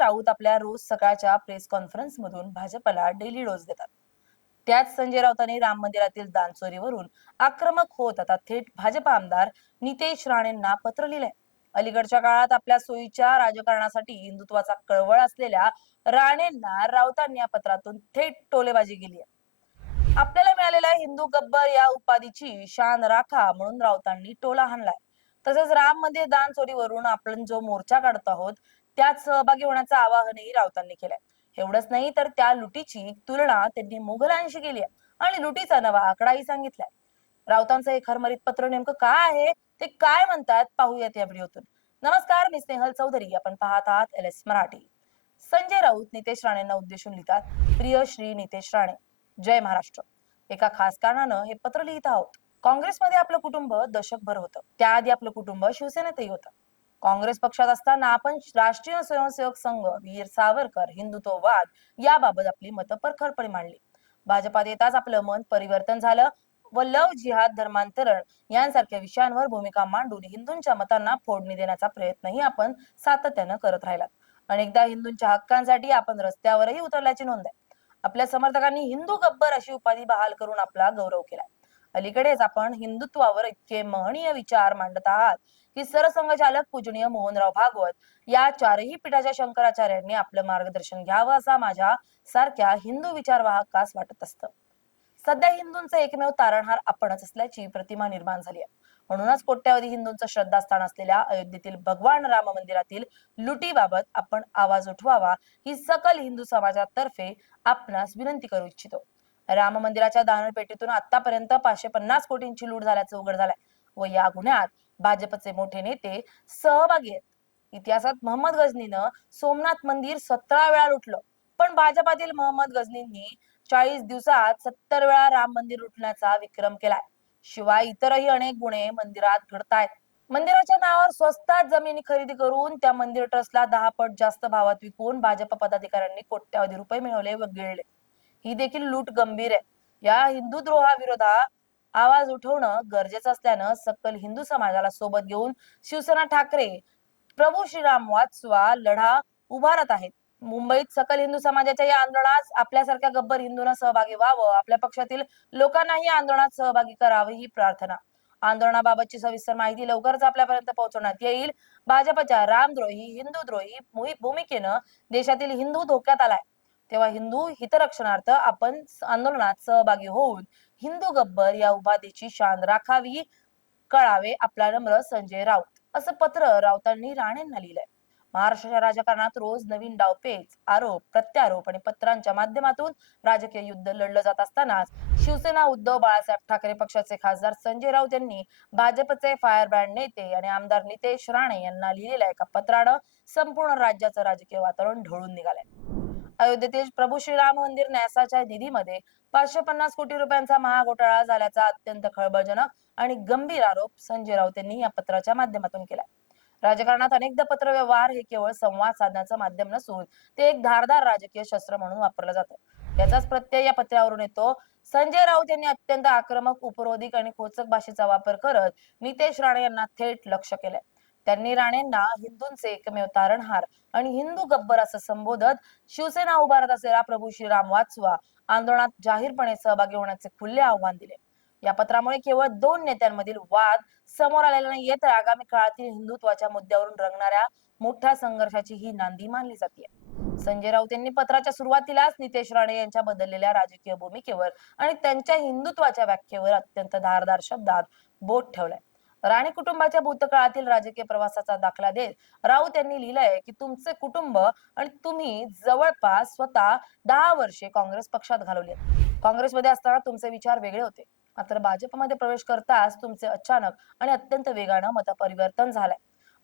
राऊत आपल्या रोज सकाळच्या press conference मधून भाजपला डेली डोस देतात. त्याच संजय राऊतांनी राम मंदिरातील दानचोरीवरून आक्रमक होत आता थेट भाजप आमदार नितेश राणेंना पत्र लिहिलंय. अलीकडच्या काळात आपल्या सोयीच्या राजकारणासाठी हिंदुत्वाचा कळवळ असलेल्या राणेंना राऊतांनी या पत्रातून थेट टोलेबाजी केली आहे. आपल्याला मिळालेल्या हिंदू गब्बर या उपाधीची शान राखा म्हणून राऊतांनी टोला हाणलाय. तसेच राम मंदिर दान चोरीवरून आपण जो मोर्चा काढत आहोत त्यात सहभागी होण्याचं आवाहनही राऊतांनी केलंय. एवढंच नाही तर त्या लुटीची तुलना त्यांनी मुघलांशी केली आहे आणि लुटीचा नवा आकडाही सांगितलाय. राऊतांचं हे खरमरीत पत्र नेमकं काय आहे, ते काय म्हणतात पाहूयात या व्हिडिओतून. नमस्कार, मी स्नेहल चौधरी. आपण पाहत आहात LS मराठी. संजय राऊत नितेश राणेंना उद्देशून लिहितात. प्रिय श्री नितेश राणे, जय महाराष्ट्र. एका खास कारणानं हे पत्र लिहित आहोत. काँग्रेसमध्ये आपलं कुटुंब दशकभर होतं. त्याआधी आपलं कुटुंब शिवसेनेतही होतं. काँग्रेस पक्षात असताना आपण राष्ट्रीय स्वयंसेवक संघ, वीर सावरकर, हिंदुत्ववाद याबाबत आपली मतं परखरपणे मांडली. भाजपात येताच आपलं मन परिवर्तन झालं व लव जिहाद, धर्मांतरण यांसारख्या विषयांवर भूमिका मांडून हिंदूंच्या मतांना फोडणी देण्याचा प्रयत्नही आपण सातत्यानं करत राहिलात. अनेकदा हिंदूंच्या हक्कांसाठी आपण रस्त्यावरही उतरल्याची नोंद आहे. आपल्या समर्थकांनी हिंदू गब्बर अशी उपाधी बहाल करून आपला गौरव केला. अलीकडेच आपण हिंदुत्वावर इतके महनीय विचार मांडत आहात की सरसंघचालक पूजनीय मोहनराव भागवत या चारही पीठाच्या शंकराचार्यांनी आपलं मार्गदर्शन घ्यावं असा माझ्या सारख्या हिंदू विचारवाहकास वाटत असतं. सध्या हिंदूंचं एकमेव तारणहार आपणच असल्याची प्रतिमा निर्माण झाली आहे. म्हणूनच कोट्यावधी हिंदूंचं श्रद्धास्थान असलेल्या अयोध्येतील भगवान राम मंदिरातील लुटीबाबत आपण आवाज उठवावा ही सकल हिंदू समाजातर्फे आपणास विनंती करू इच्छितो. राम मंदिराच्या दानपेटीतून आतापर्यंत 550 कोटींची लूट झाल्याचं उघड झालंय व या गुन्ह्यात भाजपचे मोठे नेते सहभागी आहेत. इतिहासात मोहम्मद गझनीनं सोमनाथ मंदिर 17 वेळा लुटलं, पण भाजपातील मोहम्मद गझनींनी 40 दिवसात 70 वेळा राम मंदिर लुटण्याचा विक्रम केलाय. शिवाय इतरही अनेक गुन्हे मंदिरात घडतायत. मंदिराच्या नावावर स्वस्तात जमिनी खरेदी करून त्या मंदिर ट्रस्टला 10 पट जास्त भावात विकून भाजप पदाधिकाऱ्यांनी कोट्यावधी रुपये मिळवले व गिळले. ही देखील लूट गंभीर आहे. या हिंदू द्रोहाविरोधात आवाज उठवणं गरजेचं असल्यानं सकल हिंदू समाजाला सोबत घेऊन शिवसेना ठाकरे प्रभू श्रीराम वाचवा लढा उभारत आहेत. मुंबईत सकल हिंदू समाजाच्या या आंदोलनात आपल्यासारख्या गब्बर हिंदूंना सहभागी व्हावं, आपल्या पक्षातील लोकांनाही आंदोलनात सहभागी करावं ही प्रार्थना. आंदोलनाबाबतची सविस्तर माहिती लवकरच आपल्यापर्यंत पोहोचवण्यात येईल. भाजपच्या रामद्रोही, हिंदूद्रोही भूमिकेनं देशातील हिंदू धोक्यात आलाय. तेव्हा हिंदू हितरक्षणार्थ आपण आंदोलनात सहभागी होऊन हिंदू गब्बर या उपाधीची शान राखावी, कळावे आपला नम्र संजय राऊत, असं पत्र राऊतांनी राणेंना लिहिलंय. महाराष्ट्राच्या राजकारणात रोज नवीन डावपेच, आरोप, प्रत्यारोप आणि पत्रांच्या माध्यमातून राजकीय युद्ध लढलं जात असतानाच शिवसेना उद्धव बाळासाहेब ठाकरे पक्षाचे खासदार संजय राऊत यांनी भाजपचे फायरब्रँड नेते आणि आमदार नितेश राणे यांना लिहिलेल्या एका पत्रानं संपूर्ण राज्याचं राजकीय वातावरण ढवळून निघालंय. अयोध्येतील प्रभू श्रीराम मंदिर न्यासाच्या निधीमध्ये 550 कोटी रुपयांचा महाघोटाळा झाल्याचा अत्यंत खळबळजनक आणि गंभीर आरोप संजय राऊत यांनी या पत्राच्या माध्यमातून केला. राजकारणात अनेकदा पत्रव्यवहार हे केवळ संवाद साधण्याचं माध्यम नसून ते एक धारदार राजकीय शस्त्र म्हणून वापरलं जातं. याचाच प्रत्यय या पत्रावरून येतो. संजय राऊत यांनी अत्यंत आक्रमक, उपरोधिक आणि खोचक भाषेचा वापर करत नितेश राणे यांना थेट लक्ष केलंय. त्यांनी राणेंना हिंदूंचे एकमेव तारणहार आणि हिंदू गब्बर असं संबोधत शिवसेना उभारत असलेला प्रभू श्रीराम वाचवा आंदोलनात जाहीरपणे सहभागी होण्याचे खुले आव्हान दिले. या पत्रामुळे केवळ दोन नेत्यांमधील वाद समोर आलेला नाहीये, तर आगामी काळातील हिंदुत्वाच्या मुद्द्यावरून रंगणाऱ्या मोठ्या संघर्षाची ही नांदी मानली जाते. संजय राऊत यांनी पत्राच्या सुरुवातीलाच नितेश राणे यांच्या बदललेल्या राजकीय भूमिकेवर आणि त्यांच्या हिंदुत्वाच्या व्याख्येवर अत्यंत धारदार शब्दात बोट ठेवलंय. राणे कुटुंबाच्या भूतकाळातील राजकीय प्रवासाचा दाखला देत राऊत यांनी लिहिलंय की तुमचे कुटुंब आणि तुम्ही जवळपास स्वतः 10 वर्षे काँग्रेस पक्षात घालवली. काँग्रेसमध्ये असताना तुमचे विचार वेगळे होते, मात्र भाजपमध्ये प्रवेश करताच तुमचे अचानक आणि अत्यंत वेगानं मतपरिवर्तन झालंय.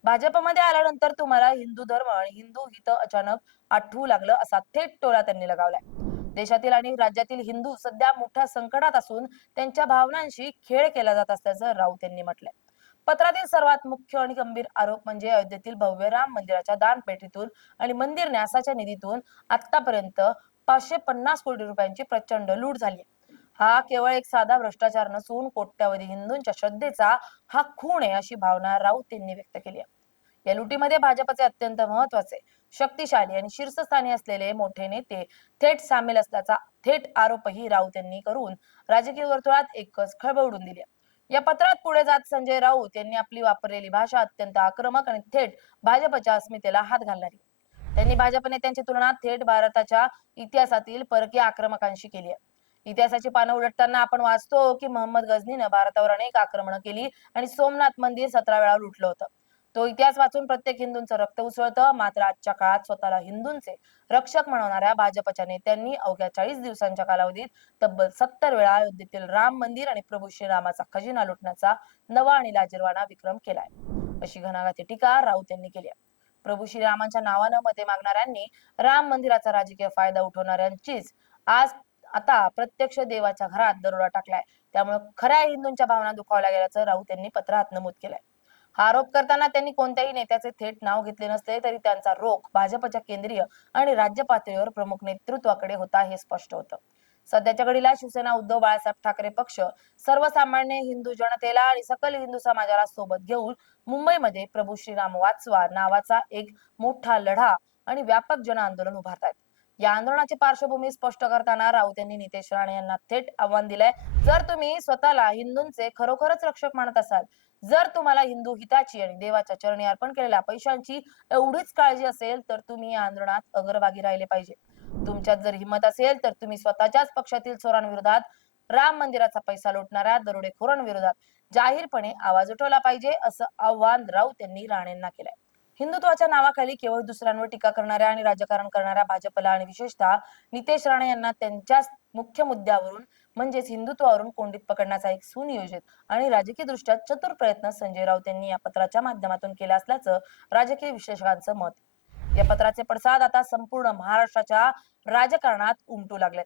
भाजपमध्ये आल्यानंतर तुम्हाला हिंदू धर्म आणि हिंदू हित अचानक आठवू लागलं असा थेट टोला त्यांनी लगावलाय. देशातील आणि राज्यातील हिंदू सध्या मोठ्या संकटात असून त्यांच्या भावनांशी खेळ केला जात असल्याचं राऊत यांनी म्हटलंय. पत्रातील सर्वात मुख्य आणि गंभीर आरोप म्हणजे अयोध्येतील भव्य राम मंदिराच्या दानपेटीतून आणि मंदिर न्यासाच्या निधीतून आतापर्यंत 550 कोटी रुपयांची प्रचंड लूट झाली. हा केवळ एक साधा भ्रष्टाचार नसून कोट्यावधी हिंदूंच्या श्रद्धेचा हा खून आहे, अशी भावना राऊत यांनी व्यक्त केली आहे. या लुटीमध्ये भाजपचे अत्यंत महत्वाचे शक्तिशाली आणि शीर्षस्थानी असलेले मोठे नेते थेट सामील असल्याचा थेट आरोपही राऊत यांनी करून राजकीय वर्तुळात एकच खळबळ उडून दिली. या पत्रात पुढे जात संजय राऊत यांनी आपली वापरलेली भाषा अत्यंत आक्रमक आणि थेट भाजपच्या अस्मितेला हात घालणारी. त्यांनी भाजप नेत्यांची तुलना थेट भारताच्या इतिहासातील परकीय आक्रमकांशी केली आहे. इतिहासाची पानं उलटताना आपण वाचतो की मोहम्मद गझनीनं भारतावर अनेक आक्रमणं केली आणि सोमनाथ मंदिर 17 वेळा लुटलं होतं. तो इतिहास वाचून प्रत्येक हिंदूंचं रक्त उसळतं. मात्र आजच्या काळात स्वतःला हिंदूंचे रक्षक म्हणवणाऱ्या भाजपच्या नेत्यांनी अवघ्या 40 दिवसांच्या कालावधीत तब्बल 70 वेळा अयोध्येतील राम मंदिर आणि प्रभू श्रीरामाचा खजिना लुटण्याचा नवा आणि लाजिरवाणा विक्रम केलाय, अशी घणाघाती टीका राऊत यांनी केली आहे. प्रभू श्रीरामांच्या नावानं मते मागणाऱ्यांनी राम मंदिराचा राजकीय फायदा उठवणाऱ्यांचीच आज आता प्रत्यक्ष देवाच्या घरात दरोडा टाकलाय. त्यामुळे खऱ्या हिंदूंच्या भावना दुखावल्या गेल्याचं राऊत यांनी पत्रात नमूद केलंय. हा आरोप करताना त्यांनी कोणत्याही नेत्याचे थेट नाव घेतले नसले तरी त्यांचा रोख भाजपच्या केंद्रीय आणि राज्य पातळीवर प्रमुख नेतृत्वाकडे होता हे स्पष्ट होतं. सध्याच्या घडीला शिवसेना उद्धव बाळासाहेब ठाकरे पक्ष सर्वसामान्य हिंदू जनतेला आणि सकल हिंदू समाजाला सोबत घेऊन मुंबईमध्ये प्रभू श्रीराम वाचवा नावाचा एक मोठा लढा आणि व्यापक जन आंदोलन उभारतायत. या आंदोलनाची पार्श्वभूमी स्पष्ट करताना राऊत यांनी नितेश राणे यांना थेट आव्हान दिलंय, जर तुम्ही स्वतःला हिंदूंचे खरोखरच रक्षक मानत असाल, जर तुम्हाला हिंदू हिताची आणि देवाच्या चरणी अर्पण केलेल्या पैशांची एवढीच काळजी असेल तर तुम्ही या आंदोलनात अग्रभागी राहिले पाहिजे. तुमच्यात जर हिंमत असेल तर तुम्ही स्वतःच्याच पक्षातील चोरांविरोधात, राम मंदिराचा पैसा लुटणाऱ्या दरोडेखोरांविरोधात जाहीरपणे आवाज उठवला पाहिजे, असं आव्हान राऊत यांनी राणेंना केलंय. हिंदुत्वाच्या नावाखाली केवळ दुसऱ्यांवर टीका करणाऱ्या आणि राजकारण करणाऱ्या भाजपला आणि विशेषतः नितेश राणे यांना त्यांच्याच मुख्य मुद्द्यावरून म्हणजेच हिंदुत्वावरून कोंडीत पकडण्याचा एक सुनियोजित आणि राजकीय दृष्ट्या चतुर प्रयत्न संजय राऊत यांनी या पत्राच्या माध्यमातून केला असल्याचं राजकीय विश्लेषकांचं मत. या पत्राचे पडसाद आता संपूर्ण महाराष्ट्राच्या राजकारणात उमटू लागलेत.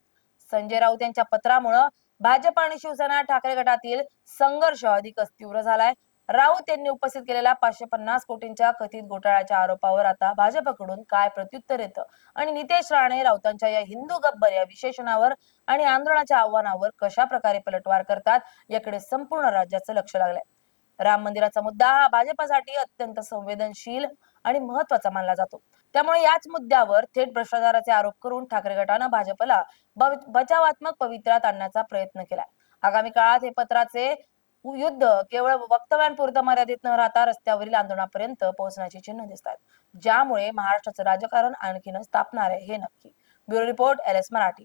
संजय राऊत यांच्या पत्रामुळं भाजप आणि शिवसेना ठाकरे गटातील संघर्ष अधिकच तीव्र झालाय. राऊत यांनी उपस्थित केलेल्या 550 कोटींच्या कथित घोटाळ्याच्या आरोपावर आता भाजपकडून काय प्रत्युत्तर येतं आणि नितेश राणे राऊतांच्या या हिंदू गब्बर या विशेषणावर आणि आंदोलनाच्या आव्हानावर कशा प्रकारे पलटवार करतात याकडे संपूर्ण राज्याचं लक्ष लागलंय. राम मंदिराचा मुद्दा हा भाजपसाठी अत्यंत संवेदनशील आणि महत्वाचा मानला जातो. त्यामुळे याच मुद्द्यावर थेट भ्रष्टाचाराचे आरोप करून ठाकरे गटानं भाजपला बचावात्मक पवित्र्यात आणण्याचा प्रयत्न केलाय. आगामी काळात हे पत्राचे युद्ध केवळ वक्तव्यांपुरतं मर्यादित न राहता रस्त्यावरील आंदोलनापर्यंत पोहोचण्याची चिन्ह दिसतात, ज्यामुळे महाराष्ट्राचं राजकारण आणखीनच तापणार आहे हे नक्की. Bureau report, LS Marathi.